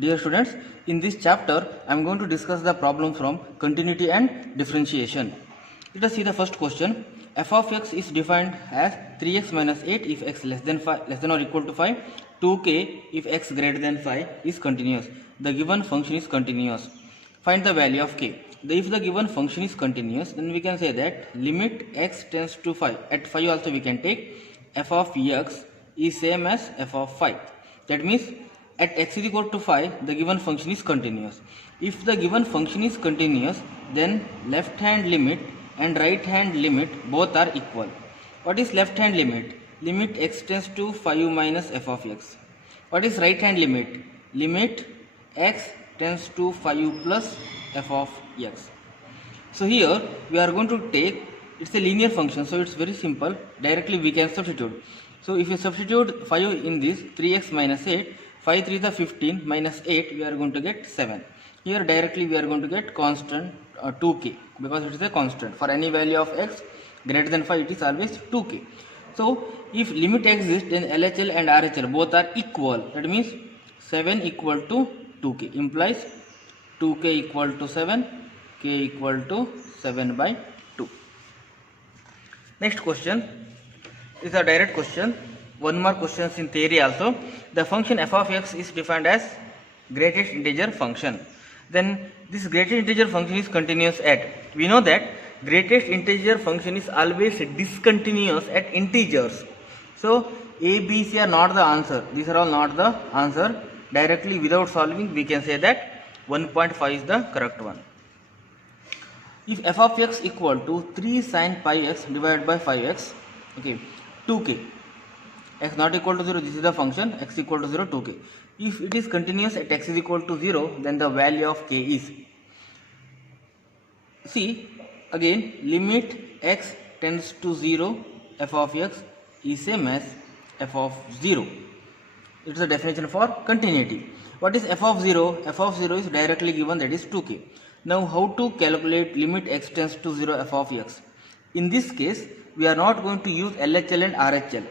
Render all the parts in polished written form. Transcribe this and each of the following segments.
Dear students, in this chapter I am going to discuss the problem from continuity and differentiation. Let us see the first question. F of x is defined as 3x minus 8 if x less than or equal to 5, 2k if x greater than 5 is continuous. The given function is continuous. Find the value of k. If the given function is continuous, then we can say that limit x tends to 5. At 5 also we can take f of x is same as f of 5. That means at x is equal to 5, the given function is continuous. If the given function is continuous, then left hand limit and right hand limit both are equal. What is left hand limit? Limit x tends to 5 minus f of x. What is right hand limit? Limit x tends to 5 plus f of x. So here we are going to take, it's a linear function, so it's very simple. Directly we can substitute. So if you substitute 5 in this, 3x minus 8, 5 3 is 15 minus 8, we are going to get 7. Here directly we are going to get constant 2k, because it is a constant. For any value of x greater than 5, it is always 2k. So if limit exists, then LHL and RHL both are equal. That means 7 equal to 2k, implies 2k equal to 7, k equal to 7 by 2. Next question is a direct question. One more question in theory also. The function f of x is defined as greatest integer function. Then this greatest integer function is continuous at, we know that greatest integer function is always discontinuous at integers. So a, b, c are not the answer. These are all not the answer. Directly without solving we can say that 1.5 is the correct one. If f of x equal to 3 sin pi x divided by 5x, okay, 2k, x not equal to 0, this is the function, x equal to 0, 2k. If it is continuous at x is equal to 0, then the value of k is, see again, limit x tends to 0, f of x is same as f of 0. It is a definition for continuity. What is f of 0? F of 0 is directly given, that is 2k. Now how to calculate limit x tends to 0 f of x? In this case, we are not going to use LHL and RHL.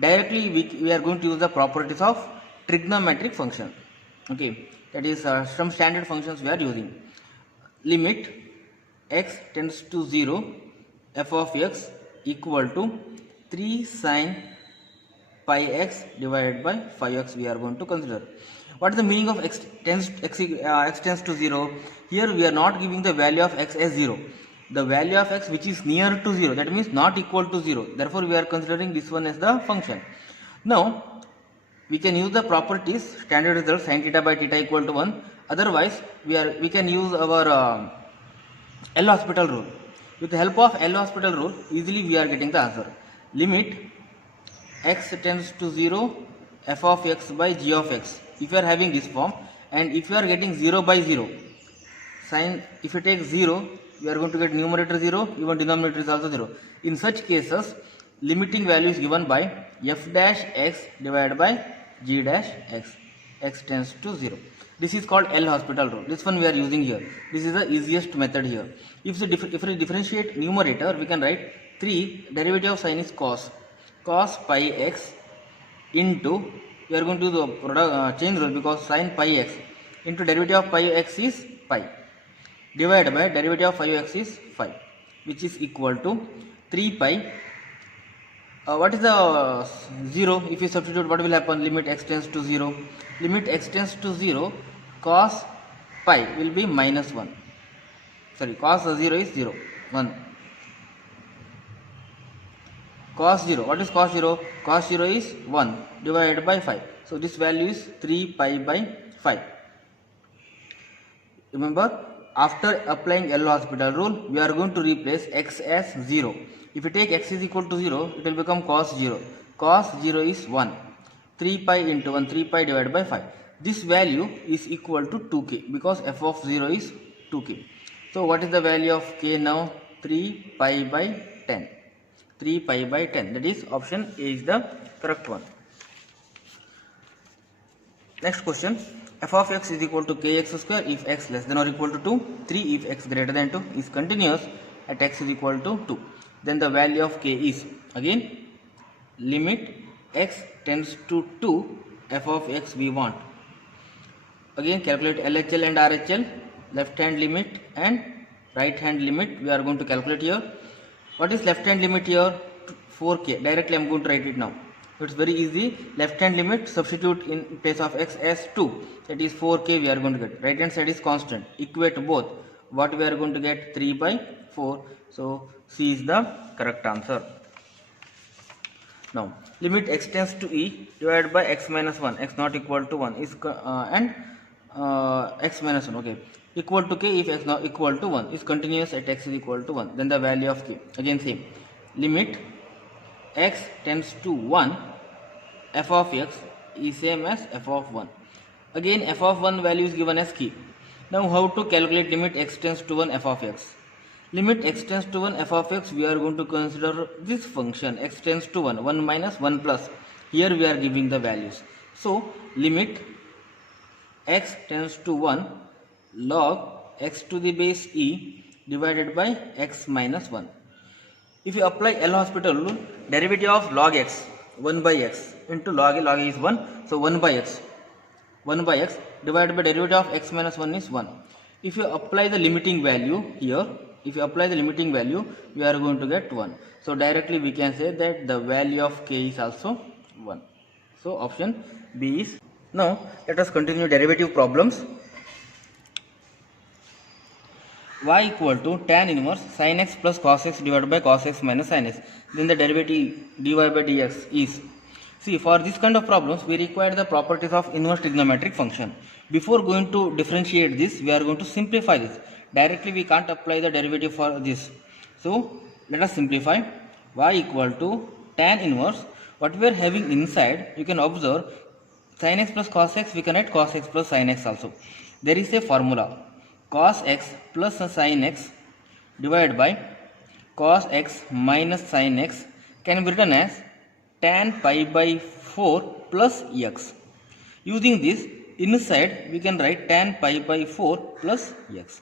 Directly we are going to use the properties of trigonometric function. Okay, that is some standard functions we are using. Limit x tends to 0 f of x equal to 3 sin pi x divided by 5x we are going to consider. What is the meaning of x tends to 0? Here we are not giving the value of x as 0. The value of x which is near to 0, that means not equal to 0. Therefore we are considering this one as the function. Now we can use the properties, standard result sin theta by theta equal to 1. Otherwise we can use our L'Hospital rule. With the help of L'Hospital rule, easily we are getting the answer. Limit x tends to 0 f of x by g of x. If you are having this form, and if you are getting 0 by 0, sin, if you take 0, you are going to get numerator 0, even denominator is also 0. In such cases, limiting value is given by f dash x divided by g dash x. X tends to 0. This is called L'Hospital rule. This one we are using here. This is the easiest method here. If we differentiate numerator, we can write 3, derivative of sin is cos pi x into, we are going to do the product chain rule, because sin pi x into derivative of pi x is pi, divided by derivative of 5x is 5, which is equal to 3 pi. What is the 0? If you substitute, what will happen? Limit x tends to 0. Limit x tends to 0, cos pi will be minus 1. Sorry, cos 0 is 0, 1. Cos 0, what is cos 0? Cos 0 is 1 divided by 5. So this value is 3 pi by 5. Remember, after applying L'Hospital rule, we are going to replace x as 0. If you take x is equal to 0, it will become cos 0. Cos 0 is 1. 3 pi into 1, 3 pi divided by 5. This value is equal to 2k, because f of 0 is 2k. So what is the value of k now? 3 pi by 10. 3 pi by 10. That is option A is the correct one. Next question. F of x is equal to kx square if x less than or equal to 2. 3 if x greater than 2 is continuous at x is equal to 2. Then the value of k is, again, limit x tends to 2 f of x we want. Again calculate LHL and RHL, left hand limit and right hand limit we are going to calculate here. What is left hand limit here? 4k. Directly I am going to write it now. It's very easy. Left hand limit, substitute in place of x as 2, that is 4k we are going to get. Right hand side is constant, equate both. What we are going to get? 3 by 4. So C is the correct answer. Now limit x tends to e divided by x minus 1, x not equal to 1 is x minus 1, okay, equal to k if x not equal to 1 is continuous at x is equal to 1, then the value of k. Again same, limit x tends to 1, f of x is same as f of 1. Again f of 1 value is given as k. Now how to calculate limit x tends to 1 f of x? Limit x tends to 1 f of x, we are going to consider this function x tends to 1, 1 minus 1 plus. Here we are giving the values. So limit x tends to 1 log x to the base e divided by x minus 1. If you apply L'Hospital rule, derivative of log x, 1 by x into log a is 1, so 1 by x divided by derivative of x minus 1 is 1. If you apply the limiting value here, we are going to get 1. So directly we can say that the value of k is also 1. So option B is. Now let us continue derivative problems. Y equal to tan inverse sin x plus cos x divided by cos x minus sin x. Then the derivative dy by dx is. See, for this kind of problems we require the properties of inverse trigonometric function. Before going to differentiate this, we are going to simplify this. Directly we can't apply the derivative for this. So let us simplify. Y equal to tan inverse, what we are having inside, you can observe sin x plus cos x, we can write cos x plus sin x also. There is a formula, cos x plus sin x divided by cos x minus sin x can be written as tan pi by 4 plus x. Using this, inside we can write tan pi by 4 plus x.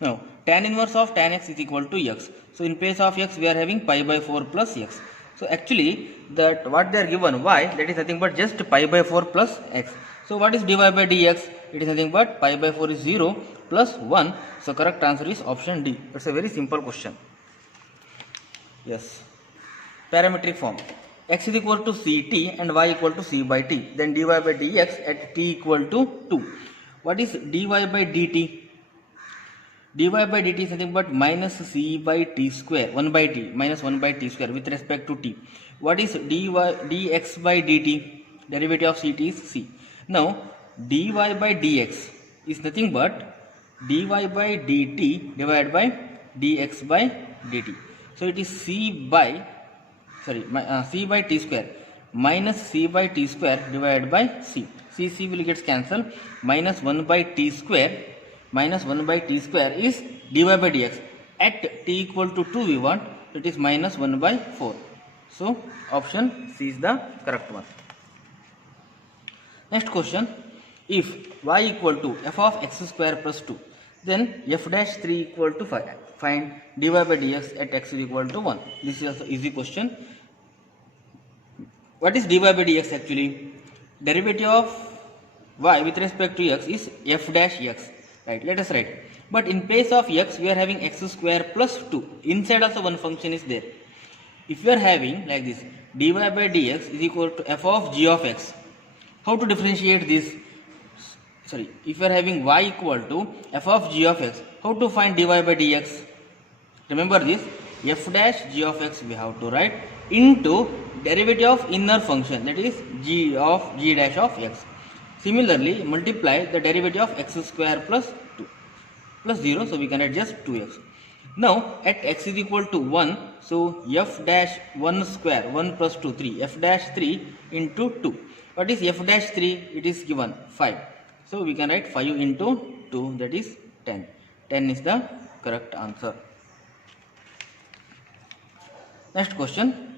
Now tan inverse of tan x is equal to x. So in place of x we are having pi by 4 plus x. So actually that what they are given y, that is nothing but just pi by 4 plus x. So what is dy by dx? It is nothing but pi by 4 is 0 plus 1. So correct answer is option D. It's a very simple question. Yes. Parametric form. X is equal to ct and y equal to c by t. Then dy by dx at t equal to 2. What is dy by dt? dy by dt is nothing but minus c by t square, 1 by t, minus 1 by t square with respect to t. What is dx by dt? Derivative of ct is c. Now dy by dx is nothing but dy by dt divided by dx by dt. So it is c by t square minus c by t square divided by c. C will get cancelled. Minus 1 by t square is dy by dx. At t equal to 2 we want, it is minus 1 by 4. So option C is the correct one. Next question, if y equal to f of x square plus 2, then f dash 3 equal to 5. Find dy by dx at x is equal to 1. This is also easy question. What is dy by dx actually? Derivative of y with respect to x is f dash x. Right, let us write. But in place of x we are having x square plus 2. Inside also one function is there. If we are having like this, dy by dx is equal to f of g of x. How to differentiate this? If you are having y equal to f of g of x, how to find dy by dx? Remember this, f dash g of x we have to write into derivative of inner function, that is g dash of x. Similarly, multiply the derivative of x square plus 2 plus 0, so we can write just 2x. Now at x is equal to 1, so f dash 1 square, 1 plus 2, 3, f dash 3 into 2. What is f dash 3? It is given 5. So we can write 5 into 2, that is 10. 10 is the correct answer. Next question.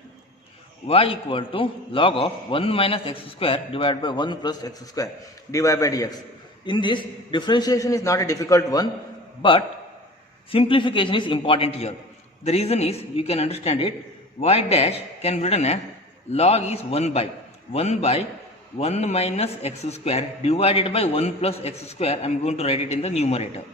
Y equal to log of 1 minus x square divided by 1 plus x square dy by dx. In this, differentiation is not a difficult one, but simplification is important here. The reason is, you can understand it, y dash can be written as log is 1 by 1 minus x square divided by 1 plus x square. I am going to write it in the numerator.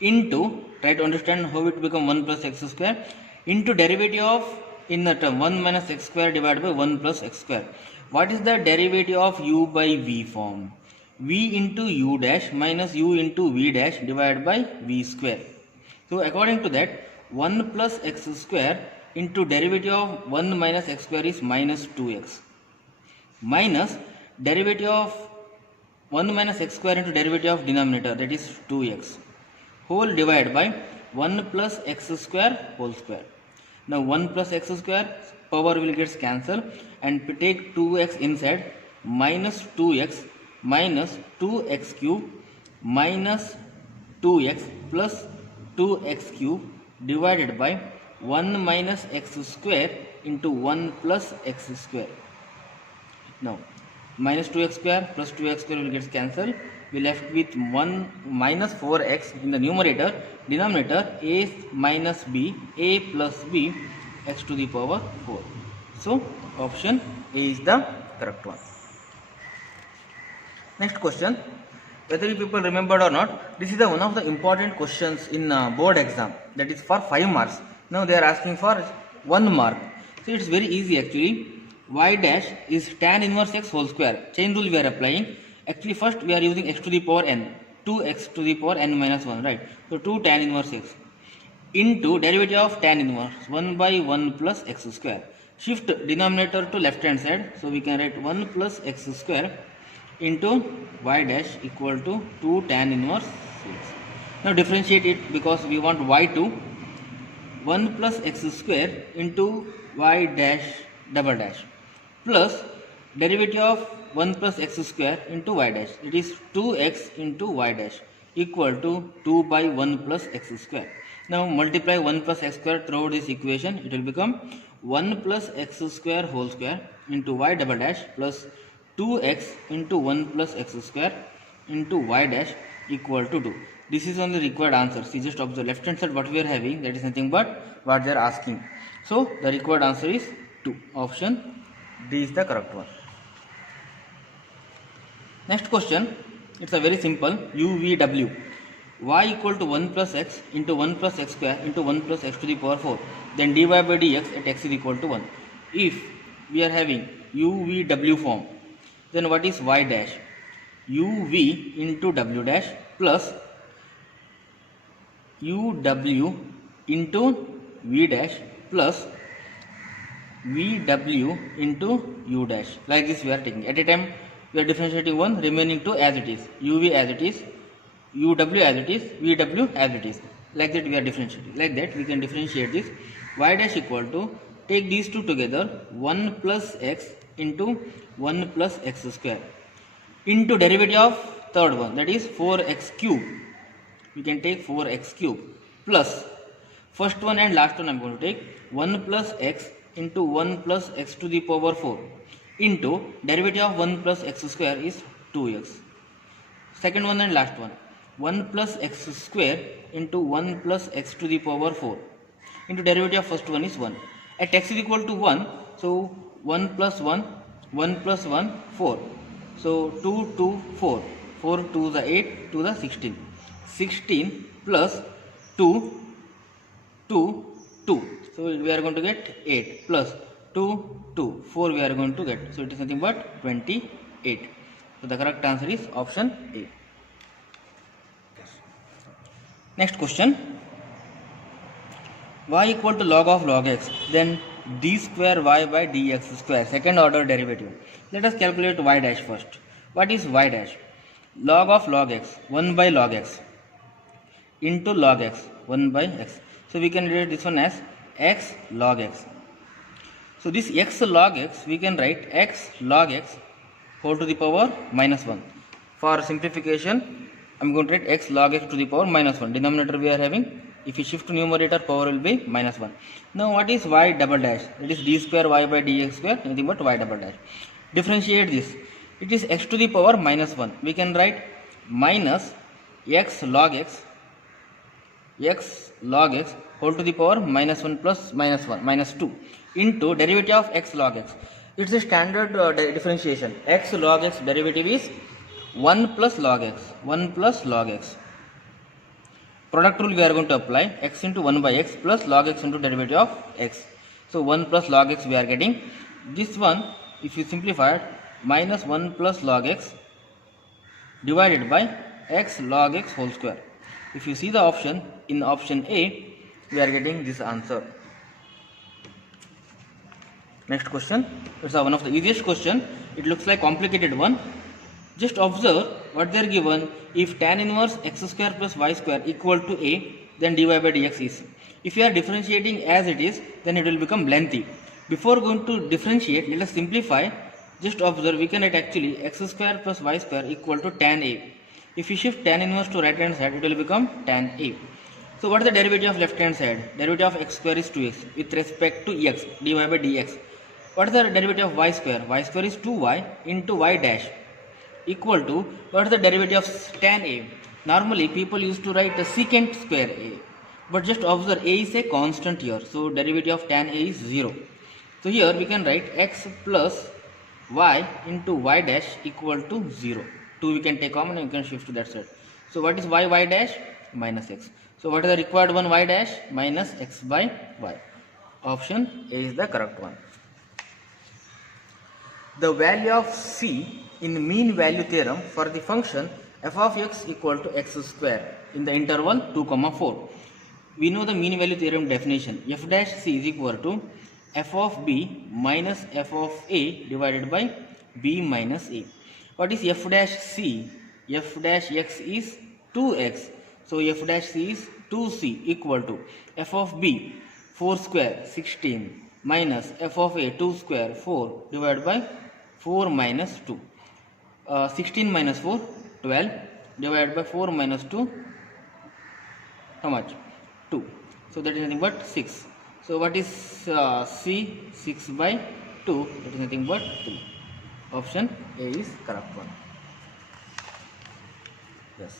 Into, try to understand how it become 1 plus x square, into derivative of inner term 1 minus x square divided by 1 plus x square. What is the derivative of u by v form? V into u dash minus u into v dash divided by v square. So according to that, 1 plus x square into derivative of 1 minus x square is minus 2x, minus derivative of 1 minus x square into derivative of denominator, that is 2x, whole divided by 1 plus x square whole square. Now 1 plus x square power will get cancelled, and take 2x inside, minus 2x minus 2x cube minus 2x plus 2x cube divided by 1 minus x square into 1 plus x square. Now minus 2x square plus 2x square will get cancelled. We left with 1 minus 4x in the numerator, denominator a minus b, a plus b, x to the power 4. So option A is the correct one. Next question, whether you people remembered or not, this is one of the important questions in board exam, that is for 5 marks. Now they are asking for 1 mark. So it's very easy actually. Y dash is tan inverse x whole square. Chain rule we are applying. Actually first we are using x to the power n, 2x to the power n minus 1, right? So 2 tan inverse x into derivative of tan inverse 1 by 1 plus x square. Shift denominator to left hand side, so we can write 1 plus x square into y dash equal to 2 tan inverse 6. Now differentiate it because we want y to 1 plus x square into y dash double dash plus derivative of 1 plus x square into y dash, it is 2x into y dash equal to 2 by 1 plus x square. Now multiply 1 plus x square throughout this equation, it will become 1 plus x square whole square into y double dash plus 2x into 1 plus x square into y dash equal to 2. This is only required answer. See, just observe left hand side what we are having, that is nothing but what they are asking. So the required answer is 2. Option D is the correct one. Next question, it's a very simple UVW. Y equal to 1 plus x into 1 plus x square into 1 plus x to the power 4. Then dy by dx at x is equal to 1. If we are having UVW form, then what is y dash? UV into w dash plus UW into v dash plus VW into u dash. Like this we are taking. At a time we are differentiating one, remaining two as it is. UV as it is, UW as it is, VW as it is. Like that we are differentiating. Like that we can differentiate this. Y dash equal to, take these two together, 1 plus x into 1 plus x square into derivative of third one, that is 4x cube. We can take 4x cube plus first one and last one I am going to take 1 plus x into 1 plus x to the power 4 into derivative of 1 plus x square is 2x. Second one and last one, 1 plus x square into 1 plus x to the power 4 into derivative of first one is 1. At x is equal to 1, so 1 plus 1, 1 plus 1, 4. So 2, 2, 4. 4 to the 8 to the 16. 16 plus 2, 2, 2. So we are going to get 8 plus 2, 2, 4 we are going to get. So it is nothing but 28. So the correct answer is option A. Next question. Y equal to log of log x, then d square y by dx square, second order derivative. Let us calculate y dash first. What is y dash? Log of log x, 1 by log x into log x, 1 by x. So we can write this one as x log x. So this x log x we can write x log x whole to the power minus 1. For simplification, I am going to write x log x to the power minus 1. Denominator we are having. If you shift to numerator, power will be minus 1. Now what is y double dash? It is d square y by dx square, nothing but y double dash. Differentiate this. It is x to the power minus 1. We can write minus x log x whole to the power minus 1 plus minus 1, minus 2 into derivative of x log x. It's a standard differentiation. X log x derivative is 1 plus log x. 1 plus log x. Product rule we are going to apply. X into 1 by x plus log x into derivative of x. So 1 plus log x we are getting. This one, if you simplify it, minus 1 plus log x divided by x log x whole square. If you see the option, in option A, we are getting this answer. Next question. It's one of the easiest question. It looks like complicated one. Just observe what they are given. If tan inverse x square plus y square equal to a, then dy by dx is. If you are differentiating as it is, then it will become lengthy. Before going to differentiate, let us simplify. Just observe, we can write actually x square plus y square equal to tan a. If you shift tan inverse to right hand side, it will become tan a. So what is the derivative of left hand side? Derivative of x square is 2x with respect to x, dy by dx. What is the derivative of y square? Y square is 2y into y dash equal to, what is the derivative of tan a? Normally people used to write the secant square a, but just observe a is a constant here, so derivative of tan a is 0. So here we can write x plus y into y dash equal to 0. 2 we can take common and we can shift to that side. So what is y dash? Minus x. So what is the required one? Y dash minus x by y. Option A is the correct one. The value of c in mean value theorem for the function f of x equal to x square in the interval 2, 4. We know the mean value theorem definition. F dash c is equal to f of b minus f of a divided by b minus a. What is f dash c? F dash x is 2x. So f dash c is 2c equal to f of b 4 square 16 minus f of a 2 square 4 divided by 4 minus 2. 16 minus 4, 12 divided by 4 minus 2, how much? 2. So that is nothing but 6. So what is c? 6 by 2, that is nothing but 3. Option A is correct one. Yes.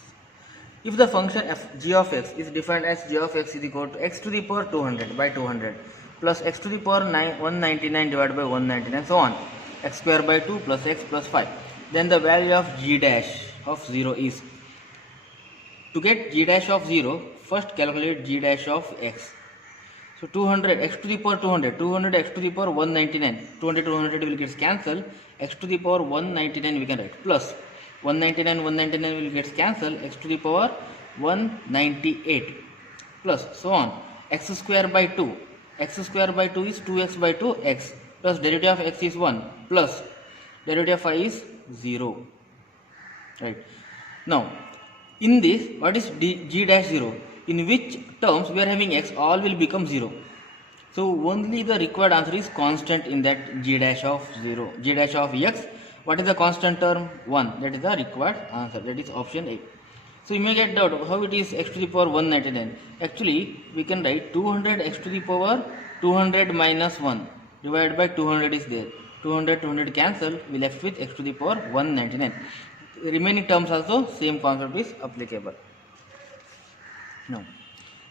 If the function g of x is defined as g of x is equal to x to the power 200 by 200 plus x to the power 199 divided by 199 so on, x square by 2 plus x plus 5, then the value of g dash of 0 is. To get g dash of 0, first calculate g dash of x. So 200 x to the power 200 x to the power 199, 200 will get cancelled, x to the power 199 we can write plus 199 will get cancelled, x to the power 198 plus so on, x square by 2 is 2x by 2 x plus derivative of x is 1 plus derivative of y is 0. Right. Now in this, what is g dash 0? In which terms we are having x, all will become 0. So only the required answer is constant in that g dash of 0. G dash of x, what is the constant term? 1. That is the required answer. That is option A. So you may get doubt how it is x to the power 199. Actually we can write 200 x to the power 200 minus 1 divided by 200 is there. 200 cancel, we left with x to the power 199. The remaining terms also same concept is applicable. Now,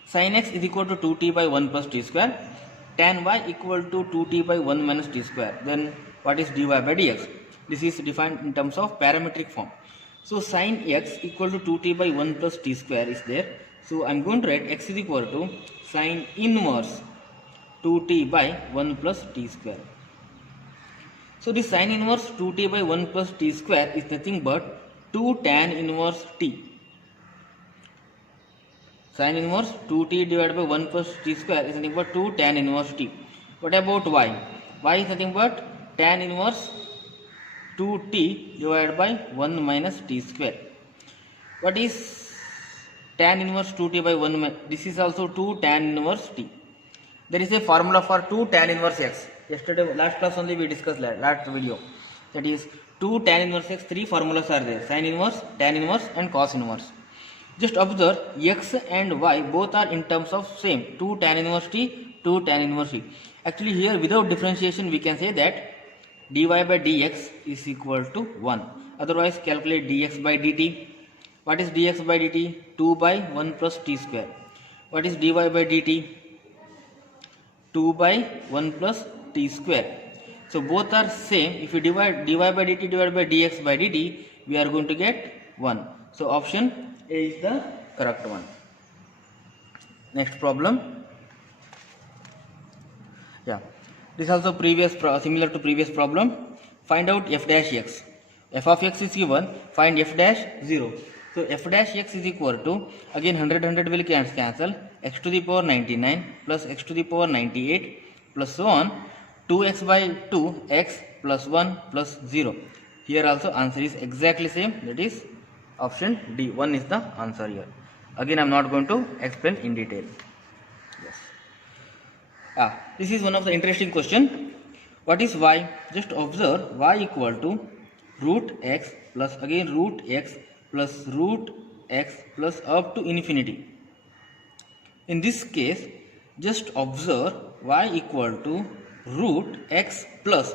sin x is equal to 2t by 1 plus t square, tan y equal to 2t by 1 minus t square. Then what is dy by dx? This is defined in terms of parametric form. So sin x equal to 2t by 1 plus t square is there. So I am going to write x is equal to sin inverse 2t by 1 plus t square. So this sin inverse 2t by 1 plus t square is nothing but 2 tan inverse t. Sin inverse 2t divided by 1 plus t square is nothing but 2 tan inverse t. What about y? Y is nothing but tan inverse 2t divided by 1 minus t square. What is tan inverse 2t by 1? This is also 2 tan inverse t. There is a formula for 2 tan inverse x. Yesterday, last class only we discussed last video. That is 2 tan inverse x, 3 formulas are there. Sin inverse, tan inverse and cos inverse. Just observe x and y both are in terms of same 2 tan inverse t, 2 tan inverse t. Actually here without differentiation we can say that dy by dx is equal to 1. Otherwise calculate dx by dt. What is dx by dt? 2 by 1 plus t square. What is dy by dt? 2 by 1 plus t square. So both are same. If you divide dy by dt divided by dx by dt, we are going to get 1. So option A is the correct one. Next problem. Yeah, this also similar to previous problem. Find out f dash x. F of x is given. Find f dash 0. So f dash x is equal to, again 100 will cancel, x to the power 99 plus x to the power 98 plus so on, 2x by 2 x plus 1 plus 0. Here also answer is exactly same, that is option D. 1 is the answer here. Again I am not going to explain in detail. Yes. This is one of the interesting question. What is y? Just observe y equal to root x plus again root x plus root x plus up to infinity. In this case, just observe y equal to root x plus,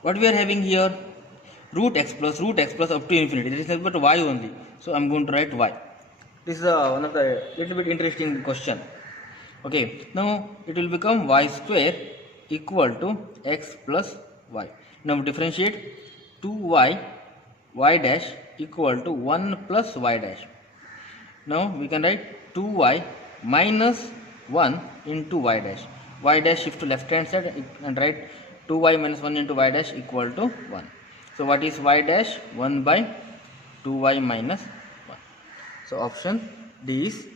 what we are having here, root x plus up to infinity. There is nothing but y only. So I am going to write y. This is one of the little bit interesting question. Okay, now it will become y square equal to x plus y. Now differentiate 2y y dash equal to 1 plus y dash. Now we can write 2y minus 1 into y dash. Y dash shift to left hand side and write 2y minus 1 into y dash equal to 1. So what is y dash? 1 by 2y minus 1. So option D is